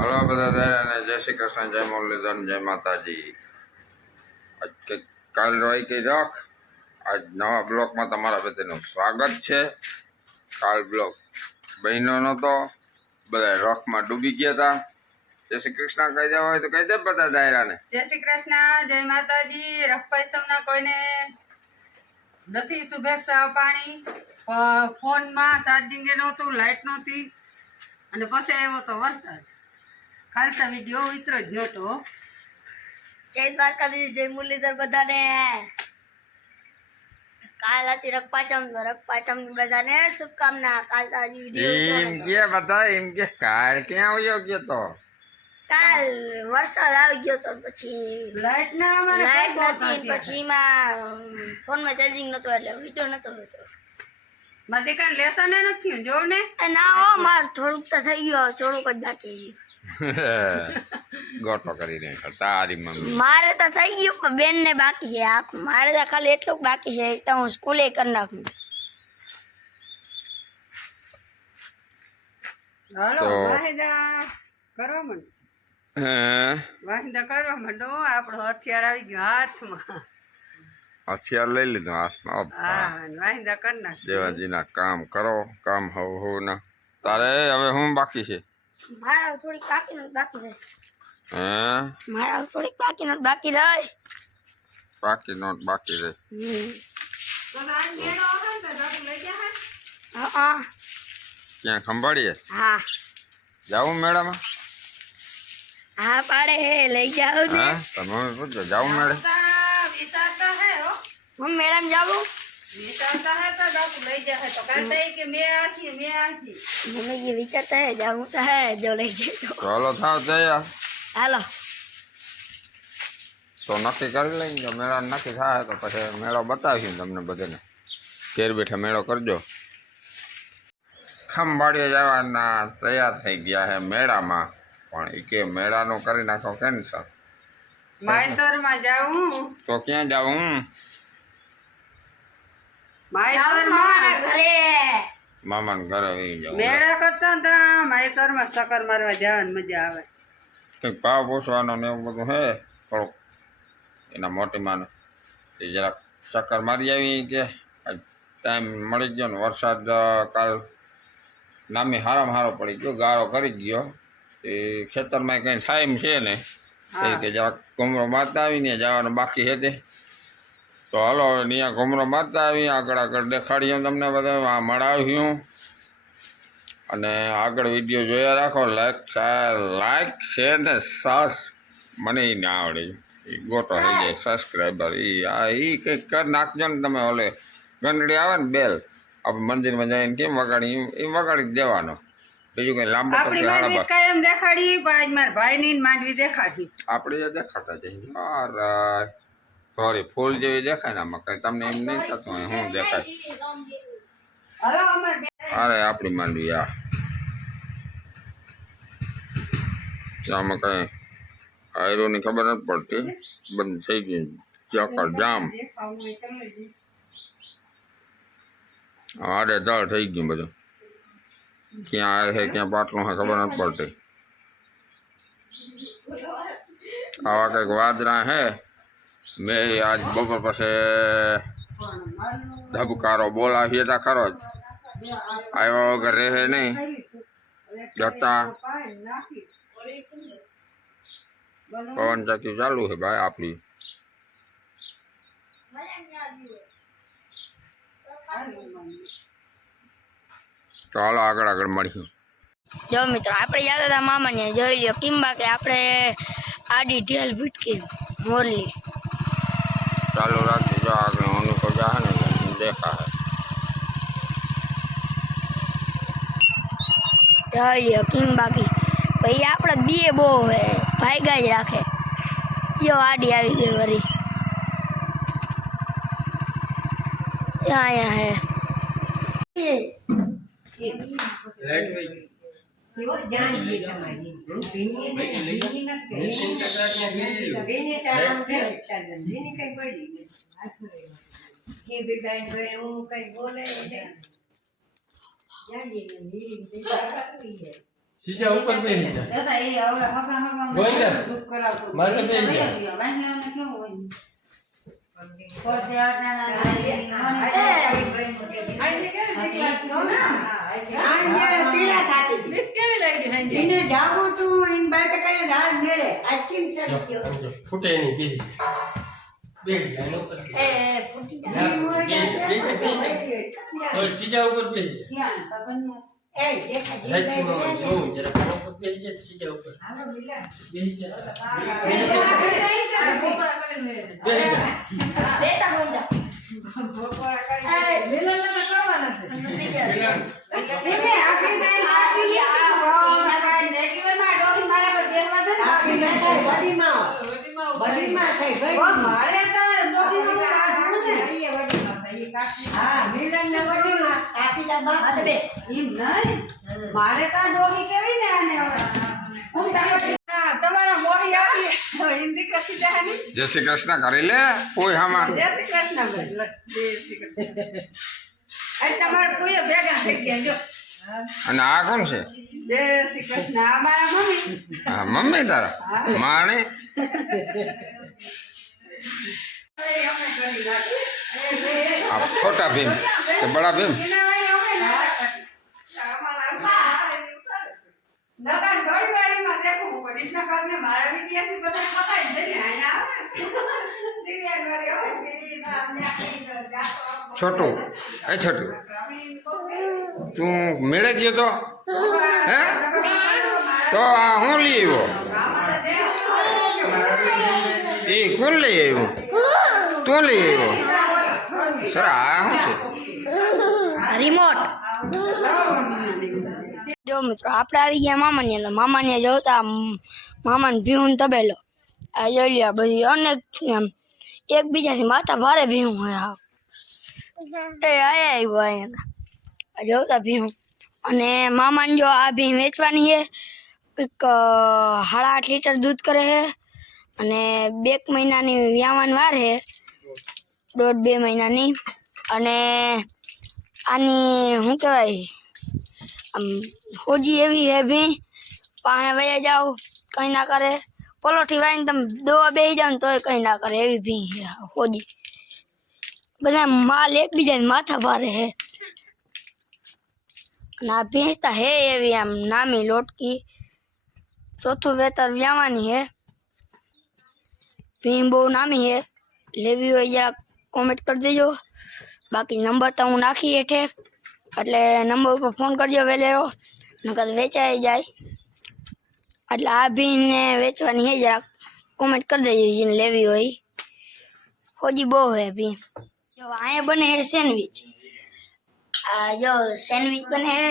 Hello બધા દાયરાને જય શ્રી કૃષ્ણ, જય મુરલીધર, જય માતાજી. આજ કંઈક કાલ રોઈ કઈ રાખ. આજ નવા બ્લોકમાં તમારા બધાનું સ્વાગત છે. કાલ બ્લોક બહેનો નહોતો, બધા રખમાં ડૂબી ગયા હતા. જય શ્રી કૃષ્ણ કહી દેવા હોય તો કહી દે બધા દાયરાને. જય શ્રી કૃષ્ણ, જય માતાજી. રખપાઈ સમના કોઈને નથી શુભેચ્છા પાણી. ફોનમાં ચાર્જિંગ નહોતું, લાઇટ નહોતી, અને પછી આવ્યો તો વરસાદ. ખાલસા વિડીયો ઉતરો જ નહોતો. જય દ્વારકાધીશ, જય મુરલીધર બધાને. કાલ હતી રખપાચમ, તો રખપાચમ બધાને શુભકામના. કાલ તો હજી વિડીયો એમ કે બધા એમ કે કાલ ક્યાં આવ્યો ગયો તો? કાલ વરસાદ આવી ગયો તો પછી લાઇટ ના અમારે લાઈટ નથી, પછી એમાં ફોનમાં ચાર્જિંગ નતો એટલે વિડીયો નતો હોતો. મારી દીકરાને લેસન નથી જોવ ને. ના હો, માર થોડુંક તો થઈ ગયો, થોડુંક જ બાકી. ગોટો કરીને તારી મમ્મી મારે તો થઈ ગયું, પણ બેન ને બાકી છે આખું. મારે તો ખાલી એટલું બાકી છે તો હું સ્કૂલે કરી નાખું. હાલો તો- વાહિદા કરવા માંડો, વાહિદા કરવા માંડો. આપણો હથિયાર આવી ગયો હાથમાં. હથિયાર લઈ લીધું હાથમાં. હા, વાહિદા કરી નાખ. દેવાજીના કામ કરો, કામ હવ ના. તારે હવે હું બાકી છે? મારા થોડીક બાકી નથી બાકી રહે. હે મારા થોડીક બાકી નથી બાકી રહે. બાકી નોટ બાકી રહે. તો આજ મેળો આવે ને તો ડબલું લઈ જાય. હા ક્યાં ખંભાળીએ હા જાવું મેળામાં? હા પાડે હે, લઈ જાઓ ને. હા તમે પૂછો જાવું મેળે? વિચારતા હે હો, હું મેડમ જાવું. વિચારતા હે તો ડબલું લઈ જાય. તો કહેતા કે મેં આખી મમ્મી જે વિચારતા હે જાવું તો હે, જો લઈ જાય તો. ચાલો થાવ તૈયાર હાલો. તો નક્કી કરી લઈને જો મેળા નક્કી થાય તો પછી મેળો બતાવીશું તમને બધાને. ઘેર બેઠા મેળો કરજો. ખંભાળીએ જવાના તૈયાર થઈ ગયા છે મેળામાં, પણ એ કે મેળાનું કરી નાખો કેન્સલ. માયતરમાં જાઉં. તો ક્યાં જાવું? માયતરમાં ઘરે મામાને ઘરે વહી જાઉં. મેળા કરતા હતા. માયતરમાં ચક્કર મારવા જવાની મજા આવે. કંઈક ભાવ પૂછવાનો ને એવું બધું હે થોડુંક એના મોટીમાં. એ જરાક ચક્કર મારી આવી કે ટાઈમ મળી ગયો ને વરસાદ કાલ નામી હારામાં હારો પડી ગયો, ગારો કરી ગયો. એ ખેતરમાં કંઈ ટાઈમ છે ને એ કે જરાક ઘૂમરો મારતા આવીને જવાનું બાકી છે તે. તો હાલો હવે ત્યાં ઘૂમરો મારતા આવી, આગળ આગળ દેખાડીએ તમને બધા. આ મળાવ્યું અને આગળ વિડીયો જોયા રાખો. લાઈક છે ને સાસ મને ય ના આવડે એ ગોટો થઈ જાય સબસ્ક્રાઈબર. એ કંઈક કરી નાખજો ને તમે. ઓલે ઘંટડી આવે ને બેલ, આપણે મંદિરમાં જઈને કેમ વગાડી એ વગાડી દેવાનો. બીજું કંઈ લાંબો આપણી પછી માંડવી હાડા કાયમ દેખાડી. પણ આજ મારા ભાઈની માંડવી દેખાડી. આપણે દેખાતા જઈએ. સોરી ફૂલ જેવી દેખાય ને આમાં કંઈ તમને એમ નહીં થતું હોય શું દેખાય? હલો અમારે અરે આપણી માંડવી આ આમાં કંઈ આયરોની ખબર નથી પડતી. બંધ થઈ ગયું ચક્કર જામ. દેખાવું હોય તો લઈ જઈએ. આડે ધડ થઈ ગયું બધું. ક્યાં આવે છે ક્યાં પાટલું છે ખબર નથી પડતી. આવા કંઈક વાદરા હે. મેં આજ બપોર પછી ધબકારો બોલાવીએ તા ખરો જ. આવ્યા વગર રહે નહીં. જતા પવન ચાકી ચાલુ છે ભાઈ આપણી. તો હાલો આગળ આગળ મળીશું. જો મિત્રો આપણે જતા હતા મામાને, જોઈ લ્યો કિંબા કે આપણે આડી ઢેલ ભીટકી મોરલી. ચાલુ રાખી જો આગળ ઓનું તો જા ને દેખા હે. જોઈ લ્યો કિંબા કી ભાઈ આપણે બે બહુ હે, ભાગ્યા જ રાખે. જો આડી આવી ગઈ વરી. અહીંયા હે સીજા ઉપર બેસી જા. દાદા એ હવે હગા ગોવિંદા, દુઃખ કરાવતું. મારે તો બેસી જા. વાંઢિયાઓને કેવું હોય? પોતે આટાના નાની મને એને જાગું તું એને બાય કઈ રાત મેળે આજ કેમ ચડી ગયો સમજો, ફૂટે નહીં બેસી જા. બેસી જા, એના ઉપર બેસી જા. ફૂટી હા, બેસી જા. તો સીજા ઉપર બેસી જા. ક્યાં ખબર એ દેખા રાજ્યમાં જોવું જરા કાન ઉપર બેસી જા, સીજા ઉપર બેસી જા. બેસી જા. બેટા બોલતા પેલા એને આખી દઈ આખી આ કાઈ નેગીવમાં ડોહી મારા પર બેસવા દે ને આખી બેઠા વડીમાં થઈ ગઈ ઓ મારે તો ડોહીનું કાઢવું ને હા મિલન ને વડીમાં કાકી તા બાપ માથે બે એમ નહીં મારે તો ડોહી કેવી ને આને હવે હું તમારા મોહી આવી હિન્દી કથી જાય ને જય શ્રી કૃષ્ણ કરી લે કોઈ હામાં જય શ્રી કૃષ્ણ ભાઈ જય શ્રી કૃષ્ણ આ તમારા કોઈ ભેગા થઈ ગયા જો અને આ કોણ છે જય શ્રી કૃષ્ણ આ મારા મમ્મી હા મમ્મી તારા માણી આ છોટા ભીમ કે બડા ભીમ દુકાન ઘણી વારીમાં દેખું કૃષ્ણ પાકને મારા વિદ્યાર્થી બધા પતાઈ જઈને અહીંયા આવે દિવ્યાંગ વાળી આવે અમને આખી જાતો છોટું એ છોટું તું મેળે ગયો તો હે તો આ હું લઈ આવ્યો એ કોણ લઈ આવ્યું તું લઈ આવ્યો સર આ શું છે રિમોટ જો મિત્રો આપણે આવી ગયા મામાને તો મામાને જોતા મામાને ભીહું તબેલો આ જોઈ લ્યો બધી અનેક આમ એકબીજાથી માથા ભારે ભીહું હોય આવ એ આયા આવ્યો અહીંયા જોતા ભીહું અને મામાને જો આ ભીહ વેચવાની છે કંઈક 8.5 લીટર દૂધ કરે છે અને 2 મહિનાની વ્યાવાની વાર છે 1.5-2 મહિનાની અને આની શું કહેવાય આમ હોજી એવી હે ભી પાણે વયા જાઓ કંઈ ના કરે પલોઠી વાઈને તમે દવા બેસી જાઓ ને તોય કંઈ ના કરે એવી ભી હે હોજી બધા માલ એકબીજાને માથા ભારે હે અને આ ભેંસતા હે એવી આમ નામી લોટકી ચોથું વેતર વ્યાવાની હે ભીમ બહુ નામી હે લેવી હોય જરાક કોમેન્ટ કરી દેજો બાકી નંબર તો હું નાખી હેઠે એટલે નંબર ઉપર ફોન કરજો વહેલેરો નકર વેચાઈ જાય એટલે આ ભીને વેચવાની હે જરાક કોમેન્ટ કરી દેજો જેને લેવી હોય હોજી બહુ હે ભી જો અહીંયા બને હે સેન્ડવિચ આ જો સેન્ડવિચ બને હે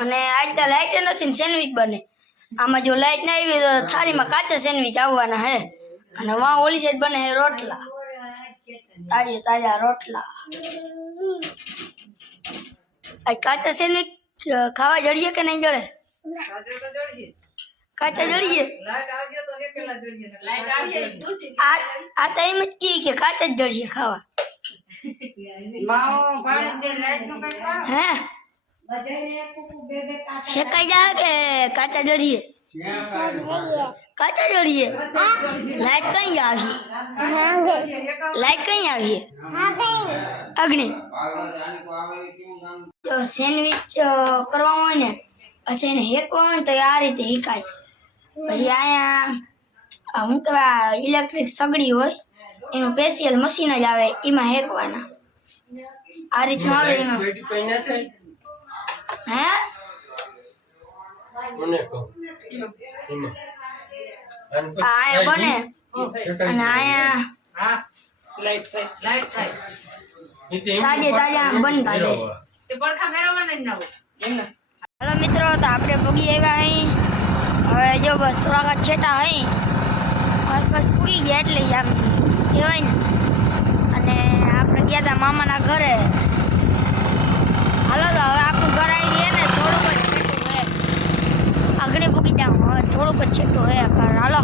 અને આજ તો લાઇટ નથી ને સેન્ડવિચ બને આમાં જો લાઇટ ના આવી તો થાળીમાં કાચા સેન્ડવિચ આવવાના હે અને વાં ઓલી સાઈડ બને હે રોટલા તાજા તાજા રોટલા આ કાચા સેન્ડવિચ ખાવા જડીએ કે નહીં જડે કાચા જડીએ આ તો એમ જ કહે કે કાચા જ જડીએ ખાવા માઓ ભાડે દે લાઈટ નું કઈ કામ હે શેકાઈ જાય કે કાચા જડીએ કાચા જડીએ લાઈટ કઈ આવી લાઈટ કઈ આવી અગ્નિ જો સેન્ડવિચ કરવા હોય ને પછી એને હેકવા હોય ને તો આ રીતે હેકાય પછી અહીંયા શું કહેવાય ઇલેક્ટ્રિક સગડી હોય એનું સ્પેશિયલ મશીન જ આવે એમાં હેકવાના આ રીતનું આવે એમાં કઈ ના થાય હે મને કહો એમાં અને પછી આ અહીંયા બને અને અહીંયા નીતિ એમ તાજે તાજા બનતા જાય હાલો મિત્રો તો આપણે પૂગી આવ્યા અહીં હવે જો બસ થોડાક જ છેટા અહીં હવે બસ પૂગી ગયા એટલે આમ કહેવાય ને અને આપણે ગયા હતા મામાના ઘરે હાલો તો હવે આપણું ઘર આવી ગયા ને થોડુંક જ છેટું હે આગળ પૂગી જાઉં હવે થોડુંક જ છેટું હે ઘર હાલો